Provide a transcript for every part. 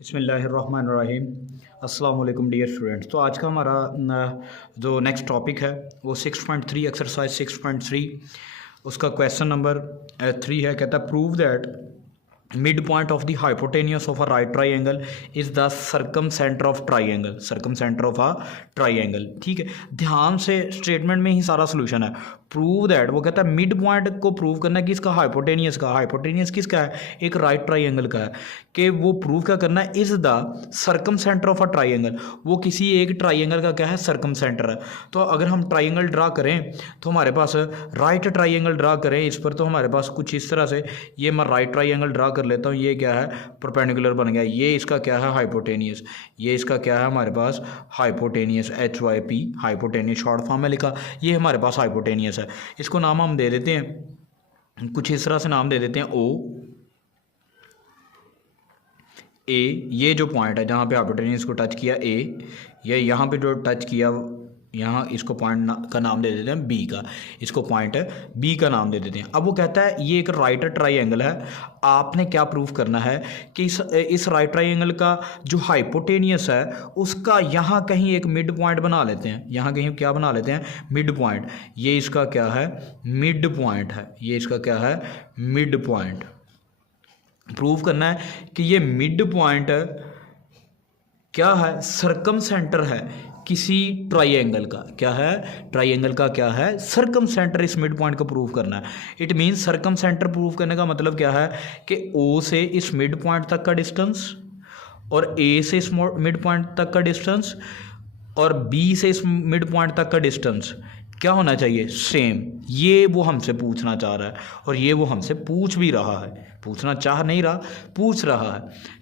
बिस्मिल्लाहिर्रहमानिर्रहीम। अस्सलाम वालेकुम डियर स्टूडेंट्स। तो आज का हमारा जो नेक्स्ट टॉपिक है वो 6.3 एक्सरसाइज 6.3 उसका क्वेश्चन नंबर 3 है। कहता है prove that mid point of the hypotenuse of a right triangle is the circum centre of triangle. Circum centre of a triangle, ठीक है। ध्यान से स्टेटमेंट में ही सारा सोल्यूशन है। प्रूव दैट, वो कहता है मिड पॉइंट को प्रूव करना है किसका, हाइपोटेनियस का। हाइपोटेनियस किसका है, एक राइट ट्राइंगल का है। कि वो प्रूव क्या करना है, is the circum centre of a triangle. वो किसी एक ट्राइंगल का क्या है, सर्कम सेंटर है। तो अगर हम ट्राइंगल ड्रा करें तो हमारे पास राइट ट्राइंगल ड्रा करें इस पर, तो हमारे पास कुछ इस तरह से, ये मैं राइट ट्राइंगल ड्रा कर लेता हूँ। ये क्या है, परपेंडिकुलर बन गया। ये इसका क्या है, हाइपोटेनियस। ये इसका क्या है हमारे पास, hypotenuse, HYP hypotenuse short form में लिखा। ये हमारे पास हाइपोटेनियस है। इसको नाम हम दे देते हैं कुछ इस तरह से, नाम दे देते हैं O A। ये जो पॉइंट है जहाँ पे हाइपोटेनियस को टच किया A, या यहाँ पे जो टच किया, यहाँ इसको पॉइंट का नाम दे देते हैं B का। इसको पॉइंट B का नाम दे देते हैं। अब वो कहता है ये एक राइट ट्राइंगल है। आपने क्या प्रूफ करना है कि इस राइट ट्राइंगल का जो हाइपोटेनियस है उसका यहाँ कहीं एक मिड पॉइंट बना लेते हैं। यहाँ कहीं क्या बना लेते हैं, मिड पॉइंट। ये इसका क्या है, मिड पॉइंट है। ये इसका क्या है, मिड पॉइंट। प्रूव करना है कि ये मिड पॉइंट क्या है, सर्कम सेंटर है किसी ट्राइंगल का। क्या है, ट्राइंगल का क्या है, सर्कम सेंटर। इस मिड पॉइंट को प्रूव करना है। It means circum centre prove करने का मतलब क्या है कि O से इस मिड पॉइंट तक का डिस्टेंस, और A से इस मिड पॉइंट तक का डिस्टेंस, और B से इस मिड पॉइंट तक का डिस्टेंस क्या होना चाहिए, सेम। ये वो हमसे पूछना चाह रहा है, और ये वो हमसे पूछ भी रहा है। पूछना चाह नहीं रहा, पूछ रहा है,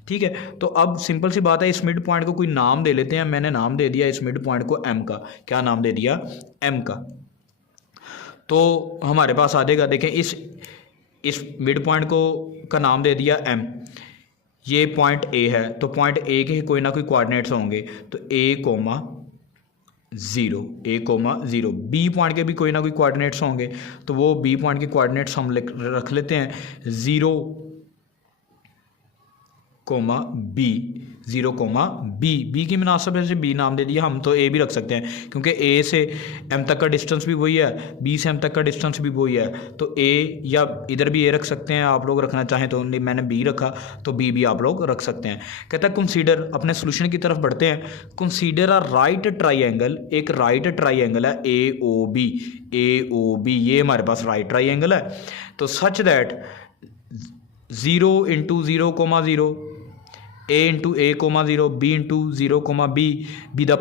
ठीक है। तो अब सिंपल सी बात है, इस मिड पॉइंट को कोई नाम दे लेते हैं। मैंने नाम दे दिया इस मिड पॉइंट को M का। क्या नाम दे दिया, M का। तो हमारे पास आ जाएगा, देखें इस मिड पॉइंट को का नाम दे दिया M। ये पॉइंट A है, तो पॉइंट A के कोई ना कोई कोऑर्डिनेट्स होंगे, तो A,0 B पॉइंट के भी कोई ना कोई कोऑर्डिनेट्स होंगे, तो वो B पॉइंट के कोऑर्डिनेट्स हम रख लेते हैं 0, B की मुनासिबत से B नाम दे दिया। हम तो A भी रख सकते हैं क्योंकि A से M तक का डिस्टेंस भी वही है, B से M तक का डिस्टेंस भी वही है। तो A, या इधर भी A रख सकते हैं आप लोग रखना चाहें तो। मैंने B रखा तो B भी आप लोग रख सकते हैं। कहता है कंसीडर, अपने सोल्यूशन की तरफ बढ़ते हैं। कंसीडर अ राइट ट्राइंगल, एक राइट ट्राइंगल है AOB। ये हमारे पास राइट ट्राइंगल है। तो such that 0 × 0, 0 A into A, 0 B into 0, B be the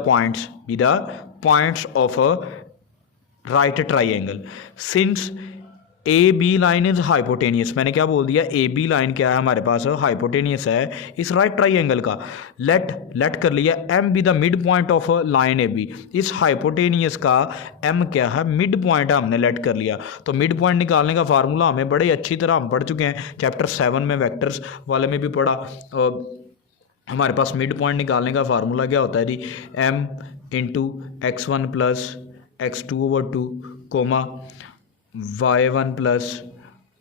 points of a right triangle. Since AB line is hypotenuse, मैंने क्या बोल दिया, AB लाइन क्या है हमारे पास, हाइपोटेनियस है इस राइट ट्राइंगल का। लेट कर लिया M be the mid point of line AB। इस हाइपोटेनियस का M क्या है, मिड पॉइंट है, हमने लेट कर लिया। तो मिड पॉइंट निकालने का फार्मूला हमें बड़े अच्छी तरह हम पढ़ चुके हैं। चैप्टर 7 में वेक्टर्स वाले में भी पढ़ा। हमारे पास मिड पॉइंट निकालने का फार्मूला क्या होता है जी, M × x1 + x2/2, y1 +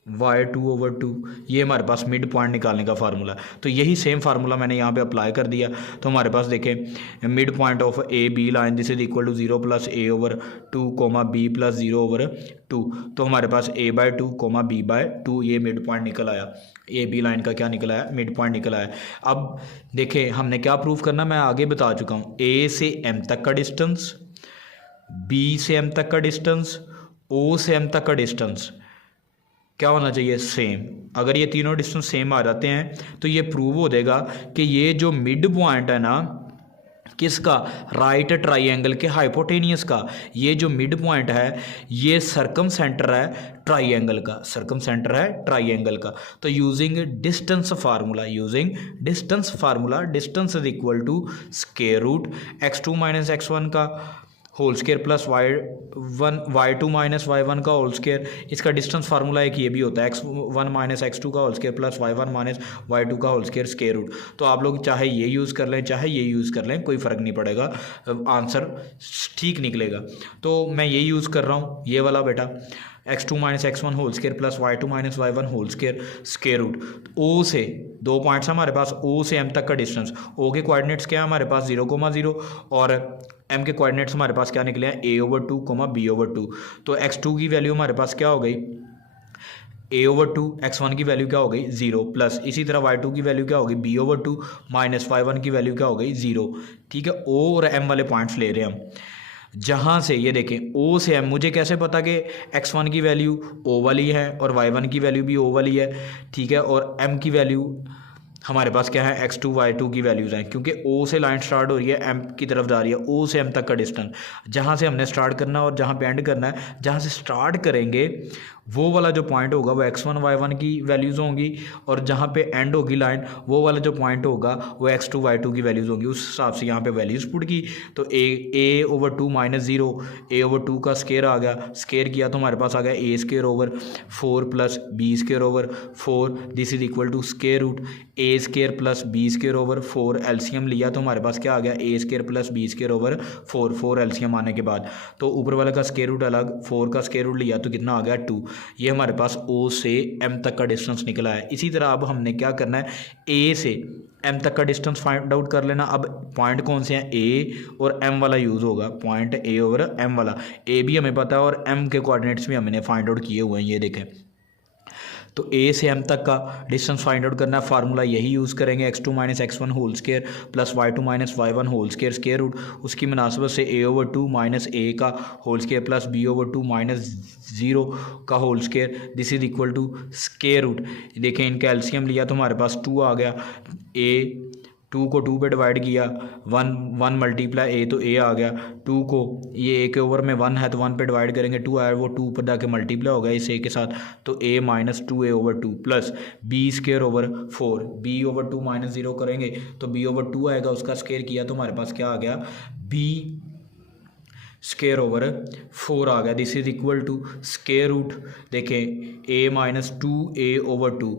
y2/2। ये हमारे पास मिड पॉइंट निकालने का फार्मूला। तो यही सेम फार्मूला मैंने यहाँ पे अप्लाई कर दिया। तो हमारे पास देखें mid point of AB line this is equal to 0 + A/2, B + 0/2। तो हमारे पास A/2, B/2 ये मिड पॉइंट निकल आया। AB लाइन का क्या निकला है, मिड पॉइंट निकला है। अब देखें हमने क्या प्रूफ करना, मैं आगे बता चुका हूँ। A से M तक का डिस्टेंस, B से M तक का डिस्टेंस, O से M तक का डिस्टेंस क्या होना चाहिए, सेम। अगर ये तीनों डिस्टेंस सेम आ जाते हैं तो ये प्रूव हो जाएगा कि ये जो मिड पॉइंट है ना किसका, राइट ट्राइंगल के हाइपोटेनियस का, ये जो मिड पॉइंट है ये सर्कम सेंटर है ट्राइंगल का, सर्कम सेंटर है ट्राइंगल का। तो using distance formula, distance is equal to square root x2 - x1 का whole square plus y2 - y1 का होल स्क्वायर। इसका डिस्टेंस फार्मूला एक ये भी होता है, x1 - x2 का whole square plus y1 - y2 का होल स्क्वायर, स्क्वायर रूट। तो आप लोग चाहे ये यूज़ कर लें चाहे ये यूज़ कर लें, कोई फ़र्क नहीं पड़ेगा, आंसर ठीक निकलेगा। तो मैं ये यूज़ कर रहा हूँ, ये वाला बेटा। x2 minus x1 whole square plus y2 minus y1 whole square square root. O से 2 पॉइंट्स हमारे पास, ओ से m तक का डिस्टेंस, ओ के कोऑर्डिनेट्स क्या है हमारे पास 0,0 और m के कोऑर्डिनेट्स हमारे पास क्या निकले हैं a/2, b/2। तो x2 की वैल्यू हमारे पास क्या हो गई a/2, x1 की वैल्यू क्या हो गई 0 प्लस इसी तरह y2 की वैल्यू क्या हो गई b/2 माइनस y1 की वैल्यू क्या हो गई 0। ठीक है, o और m वाले पॉइंट्स ले रहे हैं हम। जहाँ से ये देखें o से m, मुझे कैसे पता कि x1 की वैल्यू o वाली है और y1 की वैल्यू भी o वाली है। ठीक है, और m की वैल्यू हमारे पास क्या है x2 y2 की वैल्यूज़ हैं, क्योंकि o से लाइन स्टार्ट हो रही है m की तरफ जा रही है, o से m तक का डिस्टेंस, जहाँ से हमने स्टार्ट करना है और जहाँ पे एंड करना है, जहाँ से स्टार्ट करेंगे वो वाला जो पॉइंट होगा वो x1 y1 की वैल्यूज़ होंगी और जहाँ पे एंड होगी लाइन वो वाला जो पॉइंट होगा वो x2 y2 की वैल्यूज़ होंगी। उस हिसाब से यहाँ पे वैल्यूज़ पुट की तो a/2 माइनस 0, a/2 का स्केयर आ गया, स्केयर किया तो हमारे पास आ गया a square over 4 plus b square over 4, this is equal to square root a square plus b square over 4। LCM लिया तो हमारे पास क्या आ गया a square plus b square over 4 LCM आने के बाद तो ऊपर वाले का स्केयर रूट अलग, 4 का स्केयर रूट लिया तो कितना आ गया 2। ये हमारे पास O से M तक का डिस्टेंस निकला है। इसी तरह अब हमने क्या करना है A से M तक का डिस्टेंस फाइंड आउट कर लेना। अब पॉइंट कौन से हैं A और M वाला यूज़ होगा, पॉइंट A और M वाला। A भी हमें पता है और M के कोऑर्डिनेट्स भी हमने फाइंड आउट किए हुए हैं, ये देखें। तो A से M तक का डिस्टेंस फाइंड आउट करना है, फार्मूला यही यूज़ करेंगे x2 minus x1 whole square plus y2 minus y1 whole square square root, उसकी मुनासबत से a/2 माइनस a का whole square plus b/2 minus 0 का whole square, this is equal to square root. देखें इनका LCM लिया तो हमारे पास 2 आ गया, a 2 को 2 पे डिवाइड किया, 1 मल्टीप्लाई a तो a आ गया, 2 को ये a के ओवर में 1 है तो 1 पे डिवाइड करेंगे, 2 आया वो 2 पर जाके मल्टीप्लाई हो गया इस a के साथ तो a minus 2a/2 plus b square over 4, b/2 minus 0 करेंगे तो b/2 आएगा, उसका स्केयर किया तो हमारे पास क्या आ गया b स्केयर ओवर 4 आ गया, this is equal to square root. देखें a minus 2a/2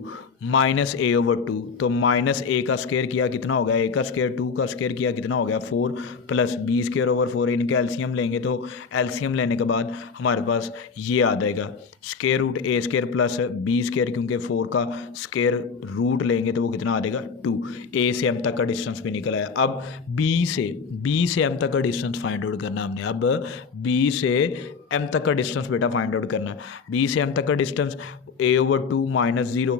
minus a/2 तो माइनस a का स्केयर किया कितना हो गया, a का स्केयर 2 का स्केयर किया कितना हो गया 4 प्लस b स्केयर ओवर 4, इनके एलसीएम लेंगे तो एलसीएम लेने के बाद हमारे पास ये आ जाएगा square root a square plus b square, क्योंकि 4 का स्केयर रूट लेंगे तो वो कितना आ जाएगा 2। a से m तक का डिस्टेंस भी निकल आया। अब b से m तक का डिस्टेंस फाइंड आउट करना हमने। अब b से m तक का डिस्टेंस बेटा फाइंड आउट करना है। b से m तक का डिस्टेंस a/2 माइनस 0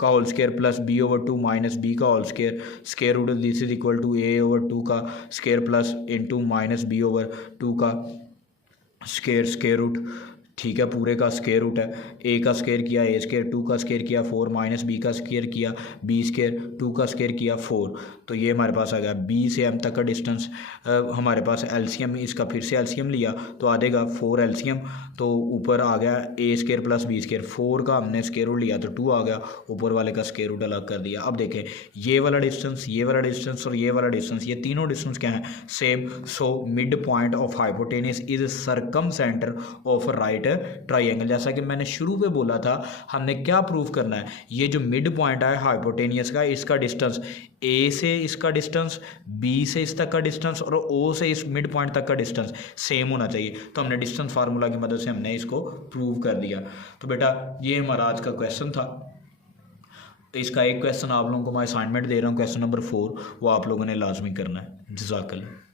का whole square plus b/2 minus b का whole square square root, this is equal to a/2 का square plus into minus b/2 का स्केयर स्केयर रूट। ठीक है, पूरे का स्केयर रूट है, a का स्केयर किया a स्केयर, 2 का स्केयर किया 4 माइनस b का स्केयर किया b स्केयर, 2 का स्केयर किया 4, तो ये हमारे पास आ गया b से m तक का डिस्टेंस। हमारे पास एलसीएम, इसका फिर से एलसीएम लिया तो आ जाएगा 4 एलसीएम, तो ऊपर आ गया a square plus b square, 4 का हमने स्केयर रूट लिया तो 2 आ गया, ऊपर वाले का स्केयर रूट अलग कर दिया। अब देखें ये वाला डिस्टेंस, ये वाला डिस्टेंस और ये वाला डिस्टेंस, ये तीनों डिस्टेंस क्या है same. So mid point of hypotenuse is circum centre of right triangle. जैसा कि मैंने शुरू में बोला था, हमने क्या प्रूव करना है, ये जो मिड पॉइंट है हाइपोटेनियस का, इसका डिस्टेंस a से इसका डिस्टेंस, b से इस तक का डिस्टेंस और o से इस मिड पॉइंट तक का डिस्टेंस सेम होना चाहिए। तो हमने डिस्टेंस फार्मूला की मदद से हमने इसको प्रूव कर दिया। तो बेटा ये हमारा आज का क्वेश्चन था। इसका एक क्वेश्चन आप लोगों को मैं असाइनमेंट दे रहा हूँ, क्वेश्चन नंबर 4, वो आप लोगों ने लाजमी करना है। जज़ाकल्लाह।